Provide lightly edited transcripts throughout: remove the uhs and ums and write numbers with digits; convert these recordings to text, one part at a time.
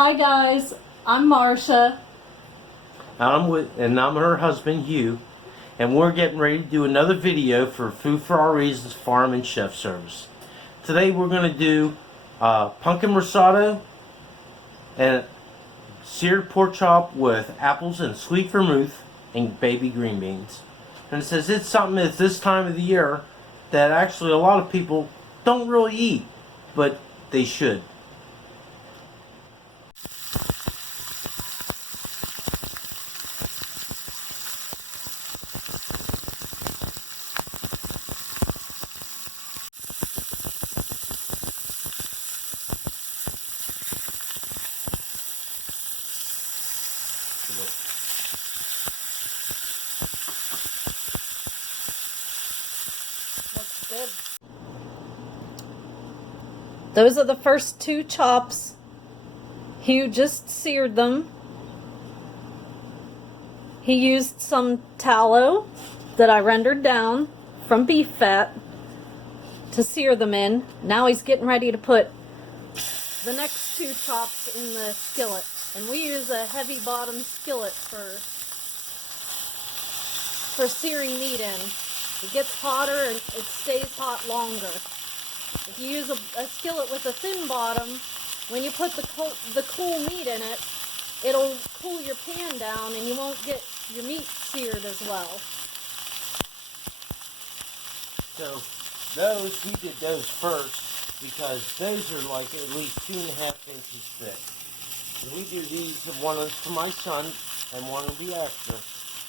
Hi guys, I'm Marcia. And I'm her husband Hugh, and we're getting ready to do another video for Food for Our Reasons Farm and Chef Service. Today we're going to do pumpkin risotto and seared pork chop with apples and sweet vermouth and baby green beans. And it says it's something at this time of the year that actually a lot of people don't really eat, but they should. Looks good. Those are the first two chops. Hugh just seared them. He used some tallow that I rendered down from beef fat to sear them in. Now he's getting ready to put the next two chops in the skillet. And we use a heavy bottom skillet for searing meat in. It gets hotter and it stays hot longer. If you use a skillet with a thin bottom, when you put the cool meat in it, it'll cool your pan down and you won't get your meat seared as well. So we did those first because those are like at least 2.5 inches thick. And we do these, one is for my son and one will be extra.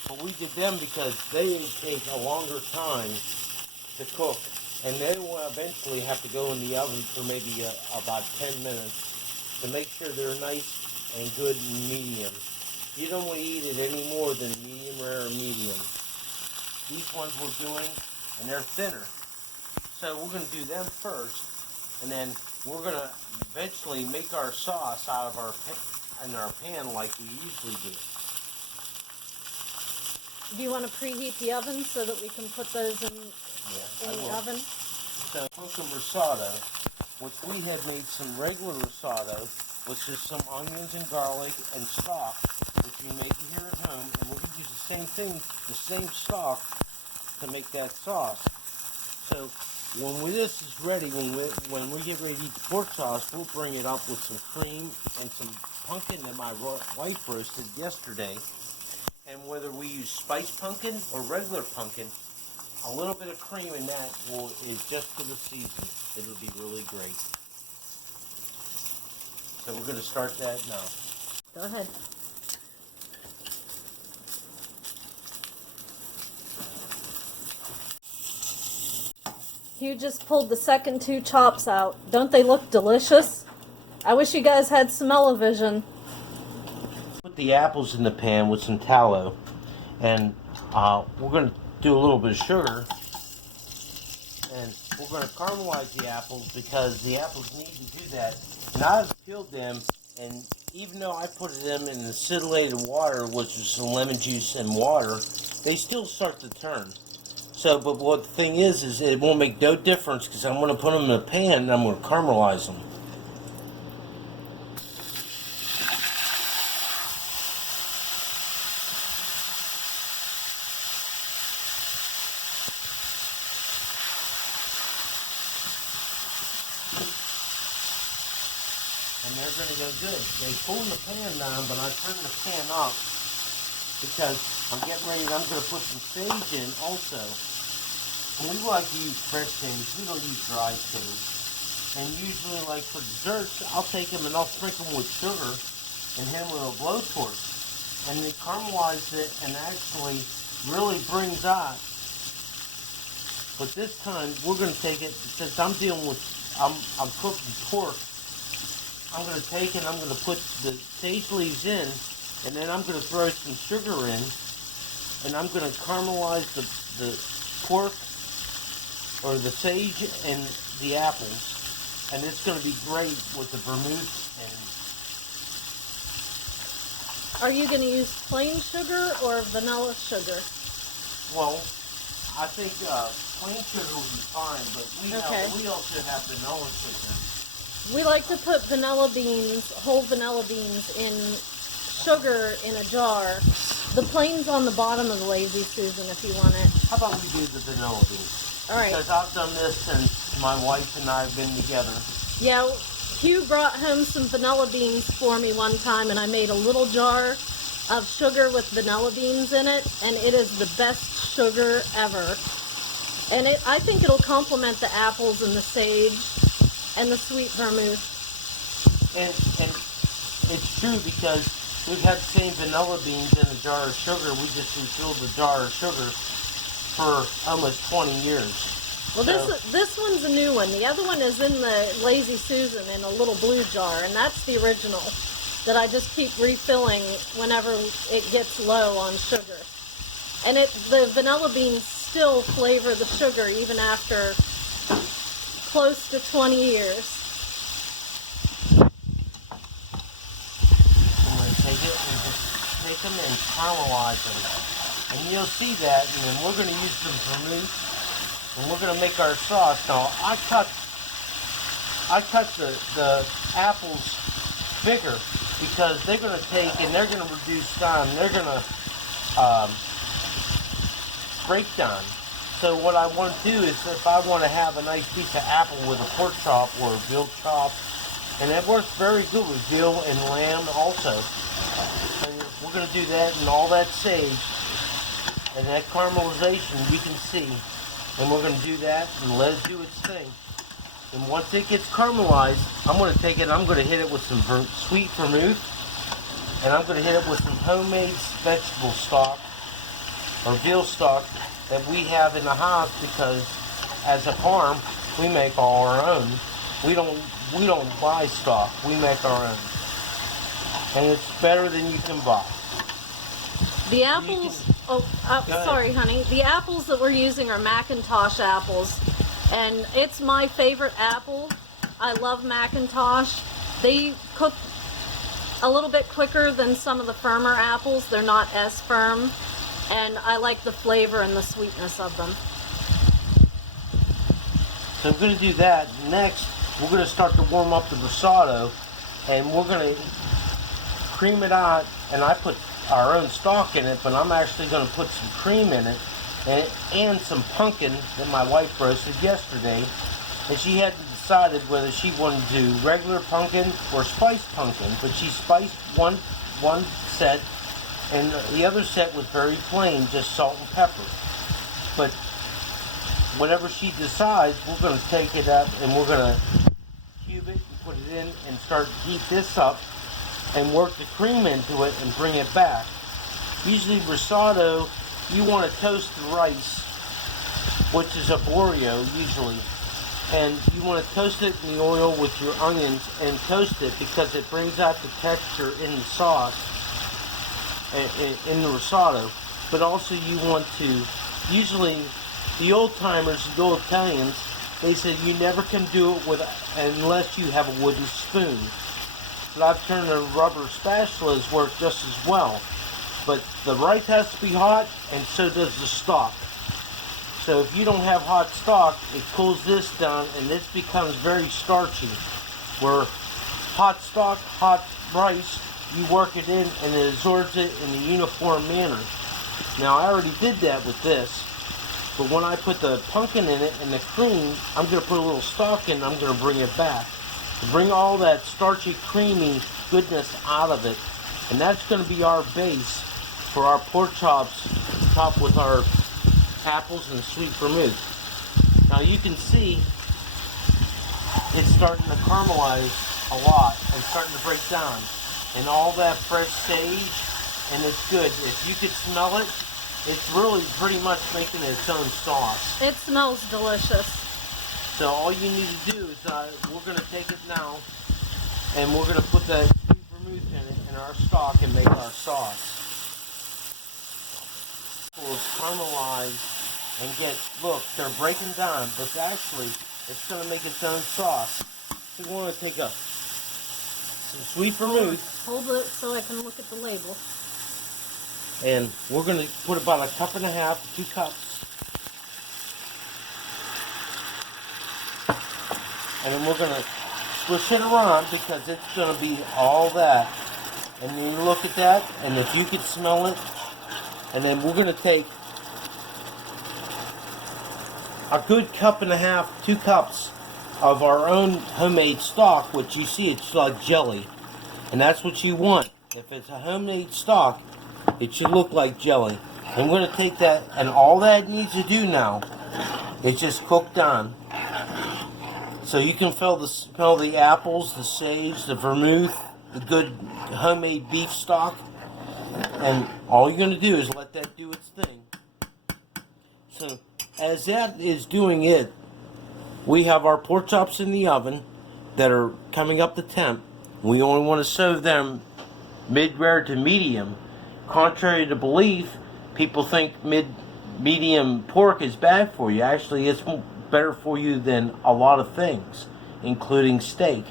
But we did them because they take a longer time to cook. And they will eventually have to go in the oven for maybe about 10 minutes to make sure they're nice and good and medium. You don't want to eat it any more than medium rare or medium. These ones we're doing, and they're thinner. So we're going to do them first, and then we're going to eventually make our sauce out of our pan like we usually do. Do you want to preheat the oven so that we can put those in the oven? So pumpkin risotto, which we had made some regular risotto, which is some onions and garlic and stock, which we make here at home, and we're going to use the same thing, the same stock, to make that sauce. So when this is ready, when we get ready to eat the pork sauce, we'll bring it up with some cream and some pumpkin that my wife roasted yesterday. And whether we use spiced pumpkin or regular pumpkin, a little bit of cream in that is just for the season. It'll be really great. So we're going to start that now. Go ahead. Hugh just pulled the second two chops out. Don't they look delicious? I wish you guys had smell-o-vision. Put the apples in the pan with some tallow, and we're going to do a little bit of sugar, and we're going to caramelize the apples because the apples need to do that. And I've peeled them, and even though I put them in acidilated water, which is some lemon juice and water, they still start to turn. So, but what the thing is it won't make no difference because I'm going to put them in a pan and I'm going to caramelize them. And they're going to go good. They pull the pan down, but I turn the pan up because I'm getting ready. I'm going to put some sage in also. And we like to use fresh sage. We don't use dry sage. And usually, like for desserts, I'll take them and I'll sprinkle them with sugar and hit them with a blowtorch. And they caramelize it and actually really brings out. But this time, we're going to take it, since I'm cooking pork, I'm going to take and I'm going to put the sage leaves in, and then I'm going to throw some sugar in, and I'm going to caramelize the pork, or the sage and the apples, and it's going to be great with the vermouth. And Are you going to use plain sugar or vanilla sugar? well, I think plain sugar will be fine, but we also have vanilla sugar. We like to put vanilla beans, whole vanilla beans, in sugar in a jar. The plain's on the bottom of the Lazy Susan if you want it. How about we do the vanilla beans? All right. Because I've done this since my wife and I have been together. Yeah, Hugh brought home some vanilla beans for me one time, and I made a little jar of sugar with vanilla beans in it, and it is the best sugar ever. And I think it'll complement the apples and the sage and the sweet vermouth. And it's true because we've had the same vanilla beans in a jar of sugar. We just refilled the jar of sugar for almost 20 years. Well, this one's a new one. The other one is in the Lazy Susan in a little blue jar, and that's the original that I just keep refilling whenever it gets low on sugar. And the vanilla beans still flavor the sugar even after close to 20 years. I'm going to take it and just take them and caramelize them. And you'll see that, and then we're going to use some vermouth, and we're going to make our sauce. Now, I cut the apples bigger because they're going to take and they're going to reduce time. They're going to break down. So what I want to do is if I want to have a nice piece of apple with a pork chop or a veal chop, and it works very good with veal and lamb also. And we're going to do that and all that sage and that caramelization you can see. And we're going to do that and let it do its thing. And once it gets caramelized, I'm going to take it and I'm going to hit it with some sweet vermouth. And I'm going to hit it with some homemade vegetable stock or veal stock that we have in the house because as a farm, we make all our own. We don't buy stock. We make our own. And it's better than you can buy. The apples, sorry honey, the apples that we're using are Macintosh apples, and it's my favorite apple. I love Macintosh. They cook a little bit quicker than some of the firmer apples. They're not as firm, and I like the flavor and the sweetness of them. So I'm going to do that. Next, we're going to start to warm up the risotto, and we're going to cream it out, and I put our own stock in it, but I'm actually going to put some cream in it and some pumpkin that my wife roasted yesterday, and she hadn't decided whether she wanted to do regular pumpkin or spiced pumpkin, but she spiced one set, and the other set was very plain, just salt and pepper. But whatever she decides, we're going to take it up and we're going to cube it and put it in and start to heat this up and work the cream into it and bring it back. Usually risotto, you want to toast the rice, which is a burrito usually, and you want to toast it in the oil with your onions and toast it because it brings out the texture in the sauce, in the risotto. But also you want to, usually the old timers, the old Italians, they said you never can do it unless you have a wooden spoon. But I've turned the rubber spatulas work just as well. But the rice has to be hot, and so does the stock. So if you don't have hot stock, it cools this down, and this becomes very starchy. Where hot stock, hot rice, you work it in, and it absorbs it in a uniform manner. Now I already did that with this, but when I put the pumpkin in it and the cream, I'm going to put a little stock in, and I'm going to bring it back. Bring all that starchy, creamy goodness out of it. And that's going to be our base for our pork chops, topped with our apples and sweet vermouth. Now you can see it's starting to caramelize a lot and starting to break down. And all that fresh sage, and it's good. If you could smell it, it's really pretty much making its own sauce. It smells delicious. So all you need to do is, we're going to take it now, and we're going to put that sweet vermouth in it, in our stock, and make our sauce. We'll caramelize and look, they're breaking down, but actually, it's going to make its own sauce. So we want to take some sweet vermouth. Hold it so I can look at the label. And we're going to put about 1.5 cups, 2 cups. And then we're going to swish it around because it's going to be all that. And then you look at that, and if you could smell it, and then we're going to take a good cup and a half, 2 cups of our own homemade stock, which you see it's like jelly. And that's what you want. If it's a homemade stock, it should look like jelly. And we're going to take that, and all that needs to do now is just cook down. So you can smell the apples, the sage, the vermouth, the good homemade beef stock. And all you're going to do is let that do its thing. So as that is doing it, we have our pork chops in the oven that are coming up to temp. We only want to serve them mid-rare to medium. Contrary to belief, people think medium pork is bad for you. Actually, it's better for you than a lot of things, including steak.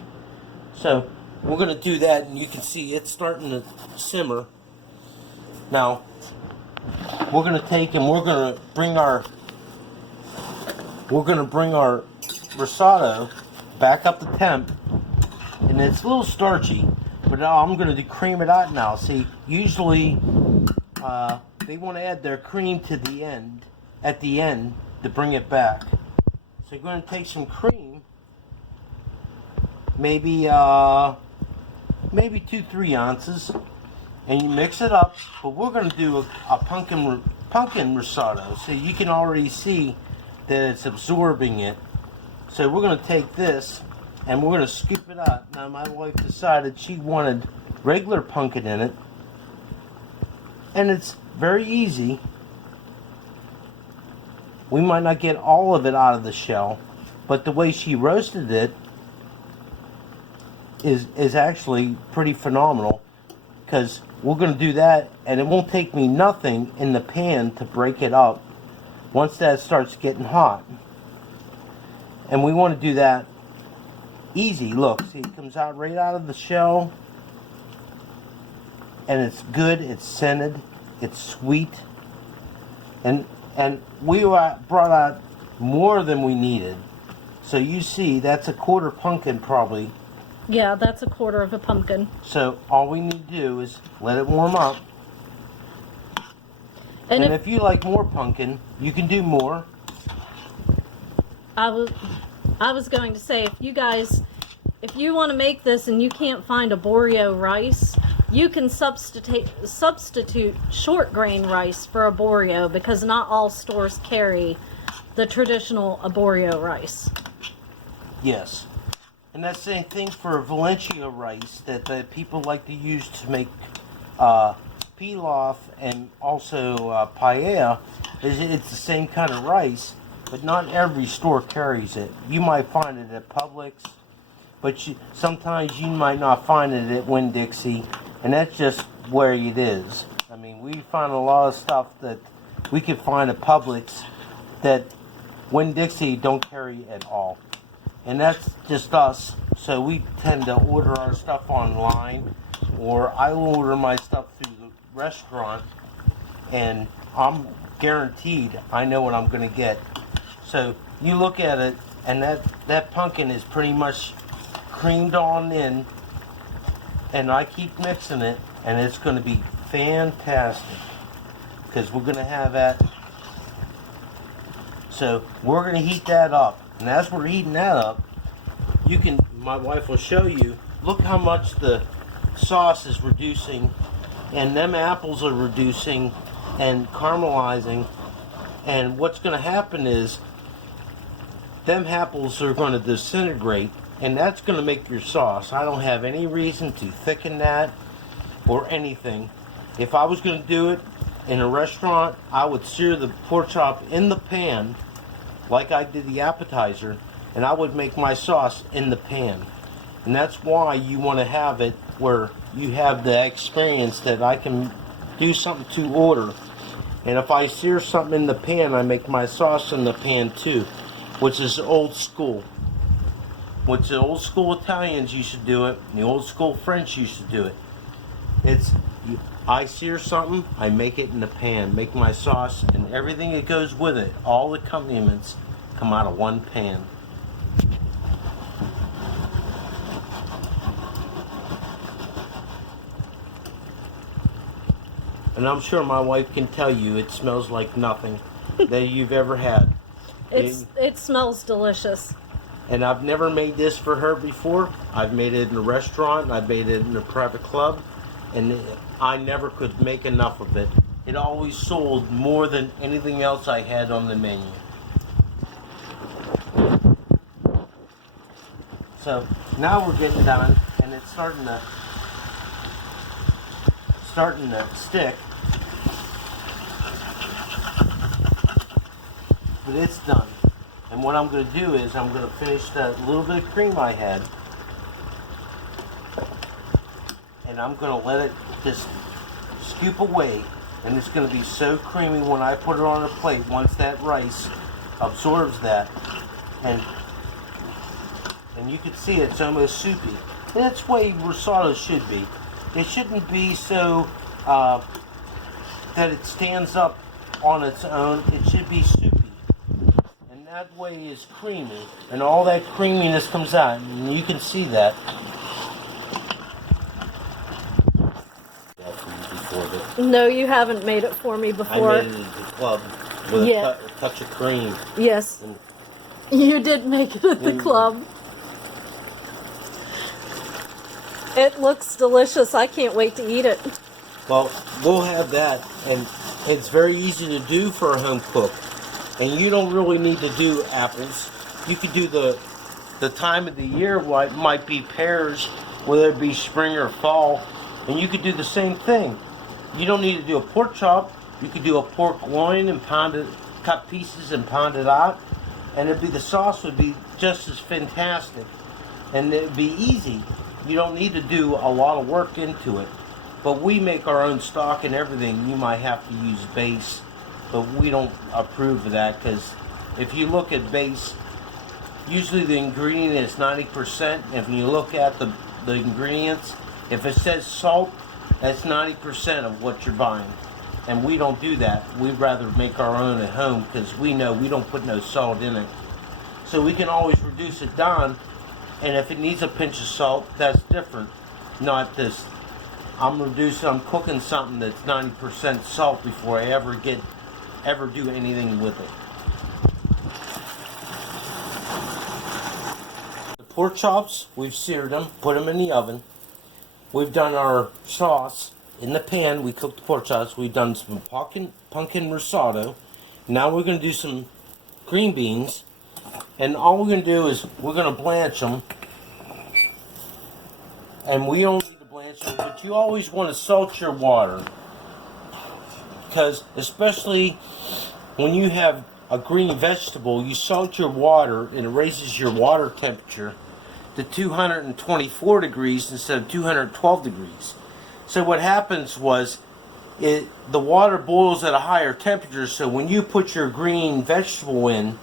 So we're going to do that, and you can see it's starting to simmer. Now, we're going to take and we're going to bring our risotto back up to temp, and it's a little starchy, but now I'm going to cream it out now. See, usually they want to add their cream to the end, at the end, to bring it back. So you're going to take some cream, maybe 2-3 ounces, and you mix it up. But we're going to do a pumpkin risotto, so you can already see that it's absorbing it. So we're going to take this and we're going to scoop it out. Now my wife decided she wanted regular pumpkin in it, and it's very easy. We might not get all of it out of the shell, but the way she roasted it is actually pretty phenomenal, because we're going to do that, and it won't take me nothing in the pan to break it up once that starts getting hot. And we want to do that easy. Look, see, it comes out right out of the shell, and it's good, it's scented, it's sweet, and we brought out more than we needed. So you see, that's a quarter pumpkin probably. Yeah, that's a quarter of a pumpkin. So all we need to do is let it warm up. And if you like more pumpkin, you can do more. I was going to say, if you want to make this and you can't find a borio rice, you can substitute short grain rice for a borio, because not all stores carry the traditional arborio rice. Yes. And that's the same thing for Valencia rice that people like to use to make pilaf and also paella. It's the same kind of rice, but not every store carries it. You might find it at Publix, but sometimes you might not find it at Winn-Dixie, and that's just where it is. I mean, we find a lot of stuff that we can find at Publix that Winn-Dixie don't carry at all. And that's just us. So we tend to order our stuff online, or I will order my stuff through the restaurant, and I'm guaranteed I know what I'm going to get. So you look at it, and that pumpkin is pretty much creamed on in, and I keep mixing it, and it's going to be fantastic, because we're going to have that. So we're going to heat that up, and as we're heating that up, my wife will show you, look how much the sauce is reducing, and them apples are reducing and caramelizing, and what's going to happen is them apples are going to disintegrate, and that's going to make your sauce. I don't have any reason to thicken that or anything. If I was going to do it in a restaurant, I would sear the pork chop in the pan like I did the appetizer, and I would make my sauce in the pan. And that's why you want to have it where you have the experience that I can do something to order. And if I sear something in the pan, I make my sauce in the pan too, which is old school. Which the old school Italians used to do it, and the old school French used to do it. I sear something, I make it in the pan, make my sauce, and everything that goes with it, all the accompaniments come out of one pan. And I'm sure my wife can tell you it smells like nothing that you've ever had. It smells delicious. And I've never made this for her before. I've made it in a restaurant, I've made it in a private club, and I never could make enough of it. It always sold more than anything else I had on the menu. So now we're getting done, and it's starting to stick. But it's done. And what I'm going to do is I'm going to finish that little bit of cream I had. And I'm going to let it just scoop away. And it's going to be so creamy when I put it on a plate once that rice absorbs that. And you can see it's almost soupy. And that's the way risotto should be. It shouldn't be so that it stands up on its own. It should be soupy. And that way is creamy. And all that creaminess comes out. And you can see that. No, you haven't made it for me before. I made it at the club with a touch of cream. Yes. And you did make it at the club. It looks delicious. I can't wait to eat it. Well, we'll have that, and it's very easy to do for a home cook. And you don't really need to do apples. You could do the time of the year, like might be pears, whether it be spring or fall, and you could do the same thing. You don't need to do a pork chop. You could do a pork loin and cut pieces and pound it out, and the sauce would be just as fantastic, and it'd be easy. You don't need to do a lot of work into it. But we make our own stock and everything. You might have to use base, but we don't approve of that, because if you look at base, usually the ingredient is 90%. If you look at the ingredients, if it says salt, that's 90% of what you're buying. And we don't do that. We'd rather make our own at home, because we know we don't put no salt in it. So we can always reduce it down. And if it needs a pinch of salt, that's different. Not this, I'm cooking something that's 90% salt before I ever do anything with it. The pork chops, we've seared them, put them in the oven. We've done our sauce in the pan. We cooked the pork chops. We've done some pumpkin risotto. Now we're going to do some green beans. And all we're going to do is we're going to blanch them. And we don't need to blanch them, but you always want to salt your water. Because especially when you have a green vegetable, you salt your water and it raises your water temperature to 224 degrees instead of 212 degrees. So what happens was the water boils at a higher temperature, so when you put your green vegetable in,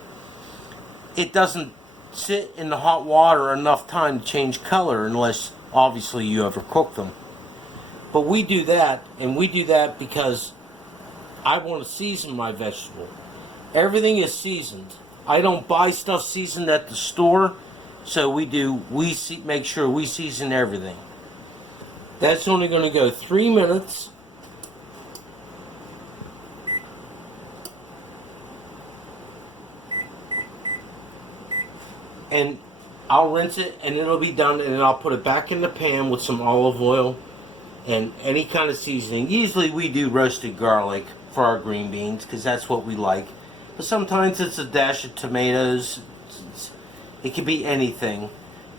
it doesn't sit in the hot water enough time to change color, unless obviously you overcook them. But we do that, and we do that because I want to season my vegetable. Everything is seasoned. I don't buy stuff seasoned at the store, so we make sure we season everything. That's only going to go 3 minutes. And I'll rinse it, and it'll be done, and then I'll put it back in the pan with some olive oil and any kind of seasoning. Usually we do roasted garlic for our green beans, because that's what we like. But sometimes it's a dash of tomatoes. It could be anything.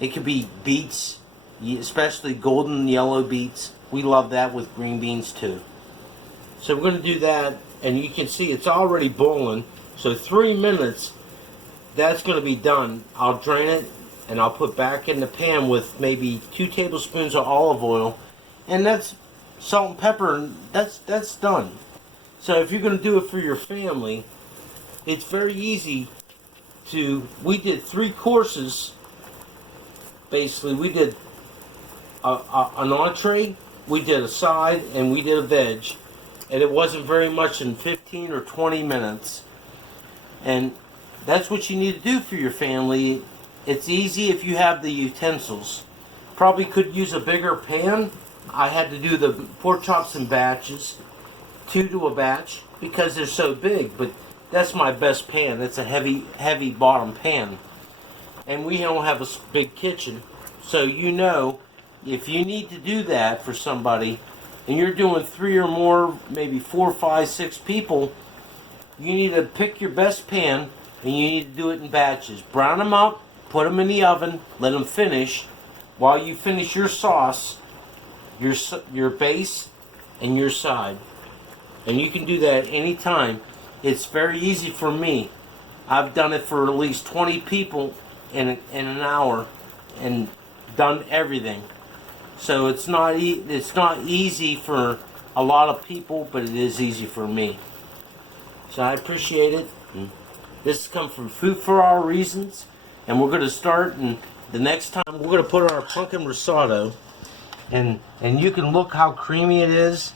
It could be beets, especially golden yellow beets. We love that with green beans too. So we're going to do that, and you can see it's already boiling. So 3 minutes, that's going to be done. I'll drain it, and I'll put back in the pan with maybe 2 tablespoons of olive oil, and that's salt and pepper, and that's done. So if you're going to do it for your family, it's very easy to. We did 3 courses. Basically, we did an entree, we did a side, and we did a veg, and it wasn't very much in 15 or 20 minutes. And that's what you need to do for your family. It's easy if you have the utensils. Probably could use a bigger pan. I had to do the pork chops in batches, 2 to a batch because they're so big, but that's my best pan. It's a heavy bottom pan. And we don't have a big kitchen. So you know, if you need to do that for somebody, and you're doing 3 or more, maybe 4, 5, 6 people, you need to pick your best pan, and you need to do it in batches. Brown them up, put them in the oven, let them finish. While you finish your sauce, your base, and your side. And you can do that any time. It's very easy for me. I've done it for at least 20 people in an hour and done everything. So it's not easy for a lot of people, but it is easy for me. So I appreciate it. This has come from Food for Our Reasons, and we're going to start. And the next time we're going to put our pumpkin risotto, and you can look how creamy it is,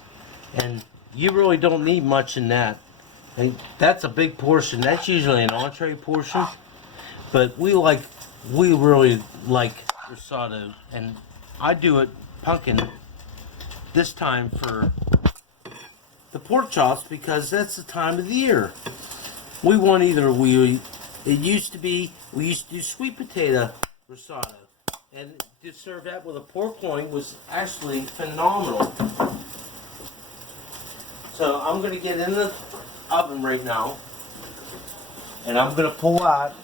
and you really don't need much in that. And that's a big portion. That's usually an entree portion, but we really like risotto, and I do it pumpkin this time for the pork chops because that's the time of the year. We used to do sweet potato risotto, and to serve that with a pork loin was actually phenomenal. So I'm going to get in the oven right now, and I'm going to pull out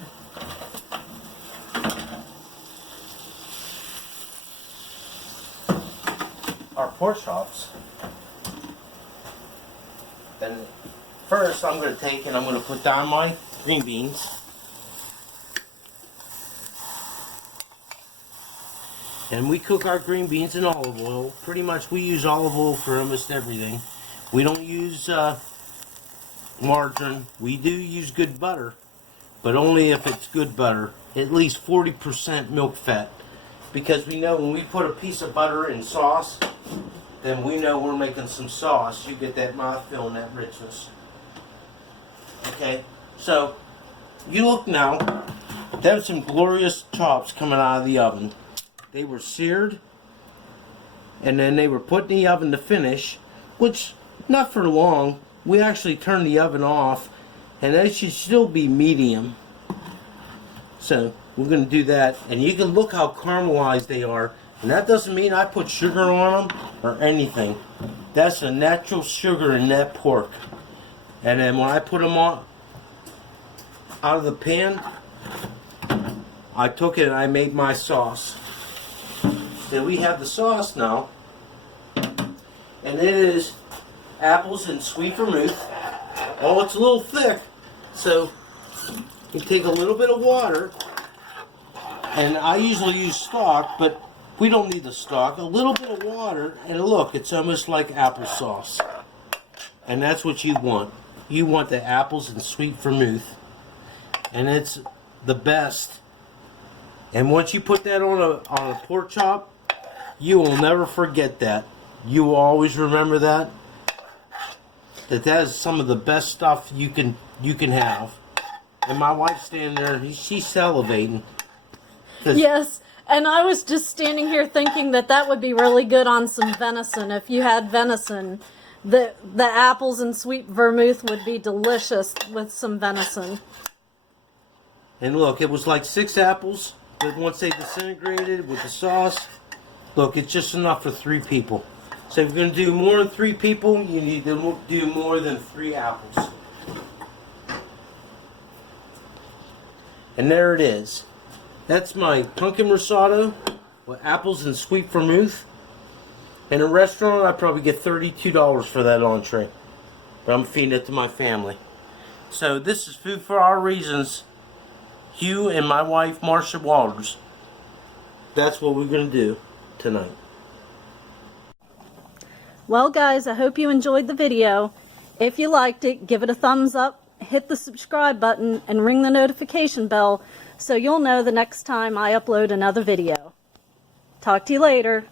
our pork chops. And first I'm going to take and I'm going to put down my green beans. And we cook our green beans in olive oil. Pretty much we use olive oil for almost everything. We don't use margarine. We do use good butter, but only if it's good butter. At least 40% milk fat. Because we know when we put a piece of butter in sauce, then we know we're making some sauce. You get that mouthfeel and that richness. Okay, so you look now. There's some glorious chops coming out of the oven. They were seared, and then they were put in the oven to finish, which not for long. We actually turned the oven off, and they should still be medium. So we're going to do that, and you can look how caramelized they are. And that doesn't mean I put sugar on them or anything. That's a natural sugar in that pork. And then when I put them on out of the pan, I took it and I made my sauce. So we have the sauce now, and it is apples and sweet vermouth. Oh, it's a little thick, so you take a little bit of water, and I usually use stock, but we don't need the stock. A little bit of water, and look, it's almost like applesauce. And that's what you want. You want the apples and sweet vermouth, and it's the best. And once you put that on a pork chop, you will never forget that. You will always remember that. That is some of the best stuff you can have. And my wife's standing there, she's salivating. Yes, and I was just standing here thinking that would be really good on some venison. If you had venison, the apples and sweet vermouth would be delicious with some venison. And look, it was like 6 apples, but once they disintegrated with the sauce, look, it's just enough for 3 people. So if you're going to do more than 3 people, you need to do more than 3 apples. And there it is. That's my pumpkin risotto with apples and sweet vermouth. In a restaurant, I'd probably get $32 for that entree. But I'm feeding it to my family. So this is Food for Our Reasons. Hugh and my wife, Marcia Waters. That's what we're going to do tonight. Well guys, I hope you enjoyed the video. If you liked it, give it a thumbs up, hit the subscribe button, and ring the notification bell so you'll know the next time I upload another video. Talk to you later.